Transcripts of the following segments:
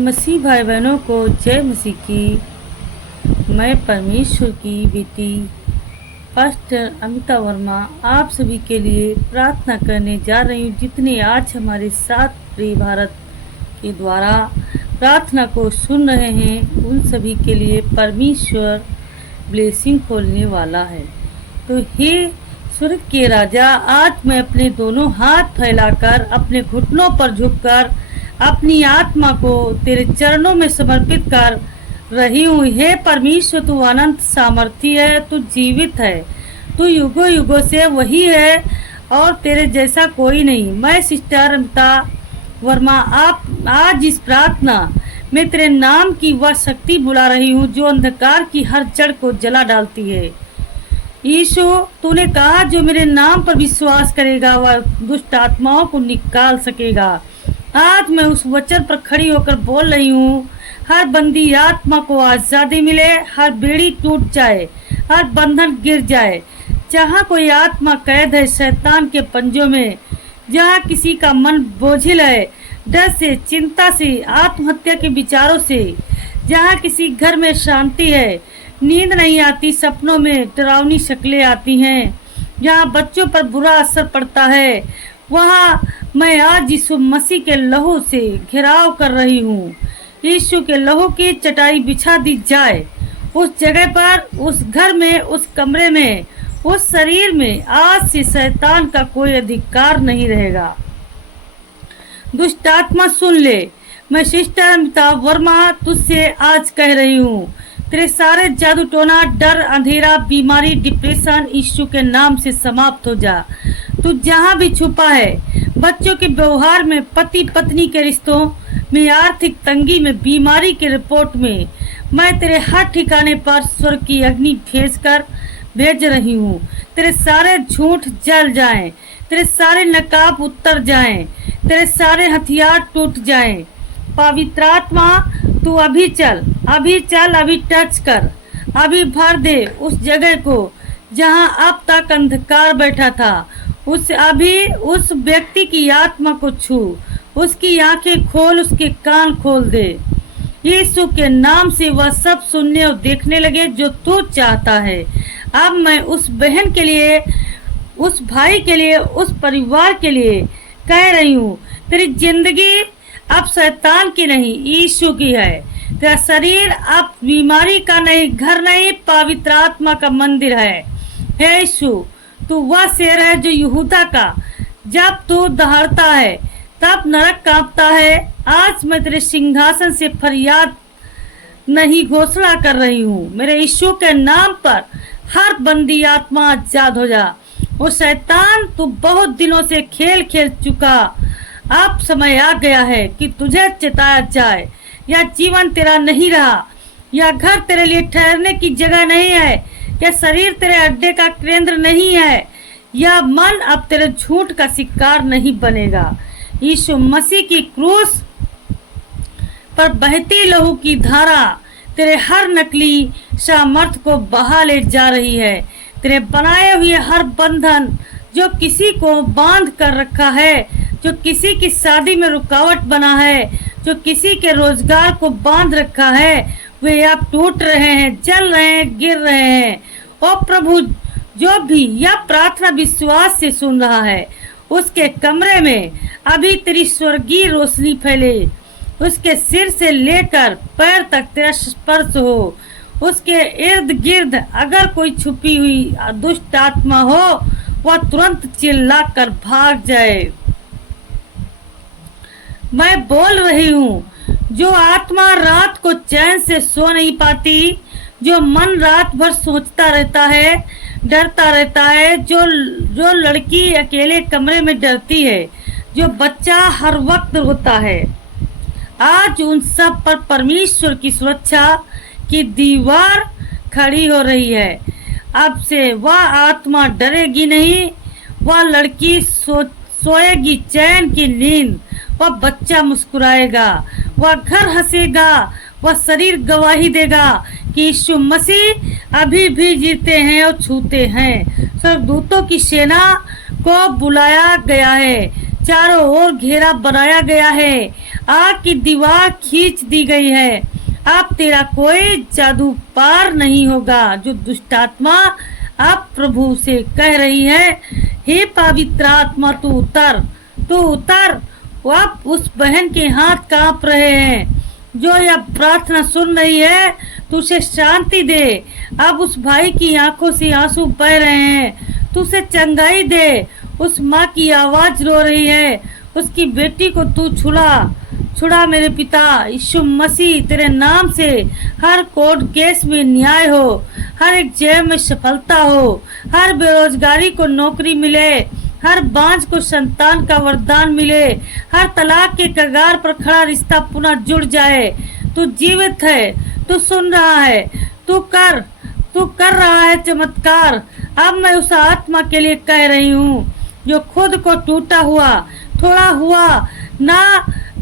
मसीह भाई बहनों को जय मसीह की। मैं परमेश्वर की बेटी पास्टर अमिता वर्मा आप सभी के लिए प्रार्थना करने जा रही हूँ। जितने आज हमारे साथ प्रिय भारत के द्वारा प्रार्थना को सुन रहे हैं उन सभी के लिए परमेश्वर ब्लेसिंग खोलने वाला है। तो हे स्वर्ग के राजा, आज मैं अपने दोनों हाथ फैलाकर अपने घुटनों पर झुककर अपनी आत्मा को तेरे चरणों में समर्पित कर रही हूँ। हे परमेश्वर, तू अनंत सामर्थी है, तू जीवित है, तू युगों युगों से वही है और तेरे जैसा कोई नहीं। मैं सिस्टर अमिता वर्मा आप आज इस प्रार्थना में तेरे नाम की वह शक्ति बुला रही हूँ जो अंधकार की हर जड़ को जला डालती है। यीशु, तूने कहा जो मेरे नाम पर विश्वास करेगा वह दुष्ट आत्माओं को निकाल सकेगा। आज मैं उस वचन पर खड़ी होकर बोल रही हूँ, हर बंदी आत्मा को आजादी मिले, हर बेड़ी टूट जाए, हर बंधन गिर जाए। जहाँ कोई आत्मा कैद है शैतान के पंजों में, जहाँ किसी का मन बोझिल है डर से, चिंता से, आत्महत्या के विचारों से, जहाँ किसी घर में शांति है, नींद नहीं आती, सपनों में डरावनी शक्लें आती हैं, जहाँ बच्चों पर बुरा असर पड़ता है, वहाँ मैं आज यीशु मसीह के लहू से घेराव कर रही हूँ। यीशु के लहू की चटाई बिछा दी जाए उस जगह पर, उस घर में, उस कमरे में, उस शरीर में। आज से शैतान का कोई अधिकार नहीं रहेगा। दुष्ट आत्मा सुन ले, मैं सिस्टर अमिता वर्मा तुझसे आज कह रही हूँ, तेरे सारे जादू टोना, डर, अंधेरा, बीमारी, डिप्रेशन यीशु के नाम से समाप्त हो जा। तू जहाँ भी छुपा है, बच्चों के व्यवहार में, पति पत्नी के रिश्तों में, आर्थिक तंगी में, बीमारी के रिपोर्ट में, मैं तेरे हर ठिकाने पर स्वर्ग की अग्नि भेज रही हूँ। तेरे सारे झूठ जल जाएं, तेरे सारे नकाब उतर जाएं, तेरे सारे हथियार टूट जाएं। पवित्र आत्मा, तू अभी चल, अभी टच कर, अभी भर दे उस जगह को जहाँ अब तक अंधकार बैठा था। उस व्यक्ति की आत्मा को छू, उसकी आंखें खोल, उसके कान खोल दे। यीशु के नाम से वह सब सुनने और देखने लगे जो तू चाहता है। अब मैं उस बहन के लिए, उस भाई के लिए, उस परिवार के लिए कह रही हूँ, तेरी जिंदगी अब शैतान की नहीं, यीशु की है। तेरा शरीर अब बीमारी का नहीं, घर नहीं, पवित्र आत्मा का मंदिर है। हे यीशु, तू वह शेर है जो यहूदा का, जब तू दहाड़ता है तब नरक कांपता है। आज मैं तेरे सिंहासन से फरियाद नहीं घोषणा कर रही हूँ, मेरे यीशु के नाम पर हर बंदी आत्मा आजाद हो जा। वो शैतान, तू बहुत दिनों से खेल खेल चुका, अब समय आ गया है कि तुझे चेताया जाए। यह जीवन तेरा नहीं रहा, यह घर तेरे लिए ठहरने की जगह नहीं है, यह शरीर तेरे अड्डे का केंद्र नहीं है, यह मन अब तेरे झूठ का शिकार नहीं बनेगा। यीशु मसीह की क्रूस पर बहती लहू की धारा तेरे हर नकली सामर्थ को बहा ले जा रही है। तेरे बनाए हुए हर बंधन जो किसी को बांध कर रखा है, जो किसी की शादी में रुकावट बना है, जो किसी के रोजगार को बांध रखा है, वे अब टूट रहे हैं, जल रहे हैं, गिर रहे हैं। ओ प्रभु, जो भी यह प्रार्थना विश्वास से सुन रहा है, उसके कमरे में अभी तेरी स्वर्गीय रोशनी फैले, उसके सिर से लेकर पैर तक तेरा स्पर्श हो। उसके इर्द गिर्द अगर कोई छुपी हुई दुष्ट आत्मा हो, वह तुरंत चिल्लाकर भाग जाए। मैं बोल रही हूँ, जो आत्मा रात को चैन से सो नहीं पाती, जो मन रात भर सोचता रहता है, डरता रहता है, जो लड़की अकेले कमरे में डरती है, जो बच्चा हर वक्त रोता है, आज उन सब पर परमेश्वर की सुरक्षा की दीवार खड़ी हो रही है। अब से वह आत्मा डरेगी नहीं, वह लड़की सोएगी चैन की नींद, वह बच्चा मुस्कुराएगा, वह घर हंसेगा, वह शरीर गवाही देगा कि यीशु मसीह अभी भी जीते हैं और छूते हैं। स्वर्गदूतों की सेना को बुलाया गया है चारों ओर घेरा बनाया गया है, आग की दीवार खींच दी गई है। अब तेरा कोई जादू पार नहीं होगा। जो दुष्टात्मा अब प्रभु से कह रही है, हे पवित्र आत्मा तू उतर, तू उतर। अब उस बहन के हाथ कांप रहे हैं जो यह प्रार्थना सुन रही है, तू उसे शांति दे। अब उस भाई की आंखों से आंसू बह रहे हैं, तू उसे चंगाई दे। उस माँ की आवाज रो रही है, उसकी बेटी को तू छुड़ा मेरे पिता यीशु मसीह। तेरे नाम से हर कोर्ट केस में न्याय हो, हर एक जय में सफलता हो, हर बेरोजगारी को नौकरी मिले, हर बांझ को संतान का वरदान मिले, हर तलाक के कगार पर खड़ा रिश्ता पुनः जुड़ जाए। तू जीवित है, तू सुन रहा है, तू कर रहा है चमत्कार। अब मैं उस आत्मा के लिए कह रही हूँ जो खुद को टूटा हुआ, थोड़ा हुआ,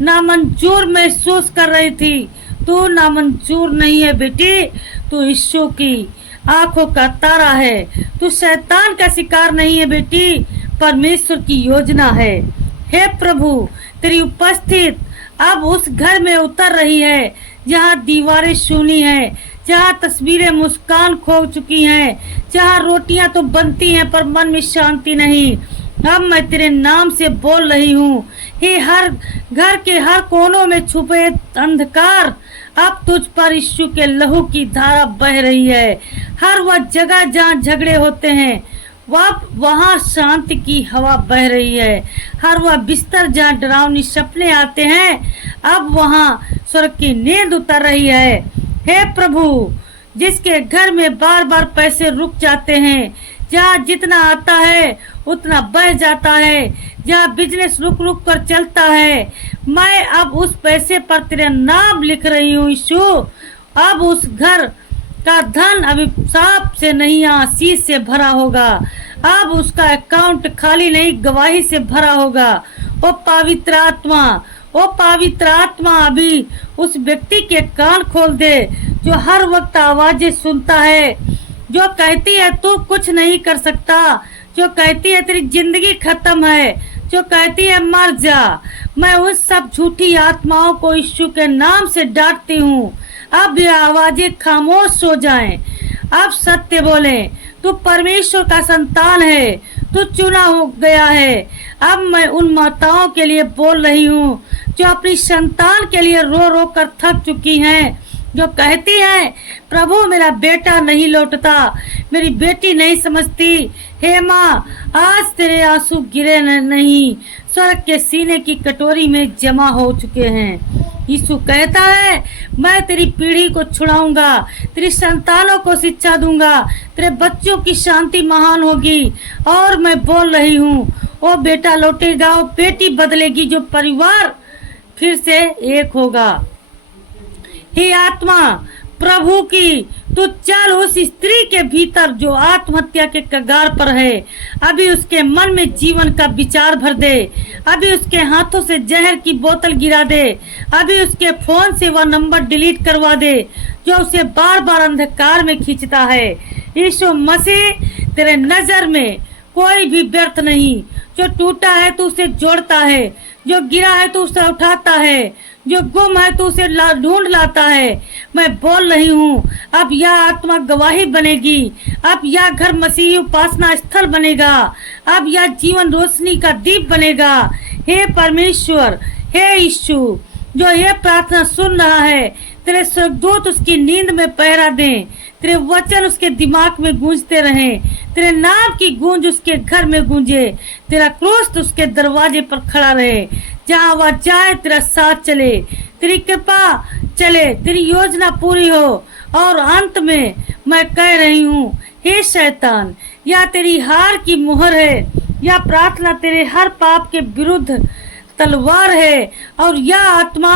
नामंजूर महसूस कर रही थी। तू नामंजूर नहीं है बेटी, तू यीशु की आंखों का तारा है। तू शैतान का शिकार नहीं है बेटी, परमेश्वर की योजना है। हे प्रभु, तेरी उपस्थित अब उस घर में उतर रही है जहाँ दीवारें सूनी हैं, जहाँ तस्वीरें मुस्कान खो चुकी हैं, जहाँ रोटियां तो बनती हैं पर मन में शांति नहीं। अब मैं तेरे नाम से बोल रही हूँ, हे हर घर के हर कोनों में छुपे अंधकार, अब तुझ पर यीशु के लहू की धारा बह रही है। हर वह जगह जहाँ झगड़े होते हैं वहाँ शांति की हवा बह रही है। हर वह बिस्तर जहाँ डरावनी सपने आते हैं, अब वहाँ स्वर्ग की नींद उतर रही है। हे प्रभु, जिसके घर में बार बार पैसे रुक जाते हैं, जहाँ जितना आता है उतना बह जाता है, जहाँ बिजनेस रुक रुक कर चलता है, मैं अब उस पैसे पर तेरा नाम लिख रही हूँ यीशु। अब उस घर का धन अभिशाप से नहीं आशीष से भरा होगा। अब उसका अकाउंट खाली नहीं गवाही से भरा होगा। ओ पवित्र आत्मा अभी उस व्यक्ति के कान खोल दे जो हर वक्त आवाजें सुनता है, जो कहती है तू कुछ नहीं कर सकता, जो कहती है तेरी जिंदगी खत्म है, जो कहती है मर जा। मैं उस सब झूठी आत्माओं को यीशु के नाम से डांटती हूँ। अब ये आवाजें खामोश हो जाएं। अब सत्य बोले, तू परमेश्वर का संतान है, तू चुना हो गया है। अब मैं उन माताओं के लिए बोल रही हूँ जो अपनी संतान के लिए रो रो कर थक चुकी हैं, जो कहती है प्रभु मेरा बेटा नहीं लौटता, मेरी बेटी नहीं समझती। हे माँ, आज तेरे आंसू गिरे नहीं, स्वर्ग के सीने की कटोरी में जमा हो चुके हैं। यीशु कहता है मैं तेरी पीढ़ी को छुड़ाऊंगा, तेरी संतानों को शिक्षा दूंगा, तेरे बच्चों की शांति महान होगी। और मैं बोल रही हूँ वो बेटा लौटेगा, वो बेटी बदलेगी, जो परिवार फिर से एक होगा। हे आत्मा प्रभु की, तो चल उस स्त्री के भीतर जो आत्महत्या के कगार पर है, अभी उसके मन में जीवन का विचार भर दे, अभी उसके हाथों से जहर की बोतल गिरा दे, अभी उसके फोन से वह नंबर डिलीट करवा दे जो उसे बार बार अंधकार में खींचता है। यीशु मसीह, तेरे नजर में कोई भी व्यर्थ नहीं। जो टूटा है तो उसे जोड़ता है, जो गिरा है तो उसे उठाता है, जो गुम है तो उसे ढूंढ लाता है। मैं बोल रही हूँ अब यह आत्मा गवाही बनेगी, अब यह घर मसीही उपासना स्थल बनेगा, अब यह जीवन रोशनी का दीप बनेगा। हे परमेश्वर, हे यीशु, जो ये प्रार्थना सुन रहा है, तेरे स्वर्गदूत उसकी नींद में पहरा दें, तेरे वचन उसके दिमाग में गूंजते रहें, तेरे नाम की गूंज उसके घर में गूंजे, तेरा क्रूस उसके दरवाजे पर खड़ा रहे। जहाँ वह जाए तेरा साथ चले, तेरी कृपा चले, तेरी योजना पूरी हो। और अंत में मैं कह रही हूँ, हे शैतान, यह तेरी हार की मुहर है, यह प्रार्थना तेरे हर पाप के विरुद्ध तलवार है। और यह आत्मा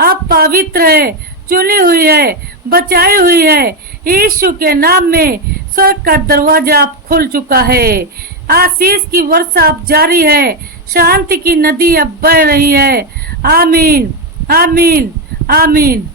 अब पवित्र है, चुनी हुई है, बचाई हुई है। यीशु के नाम में स्वर्ग का दरवाजा अब खुल चुका है। आशीष की वर्षा अब जारी है, शांति की नदी अब बह रही है। आमीन, आमीन, आमीन।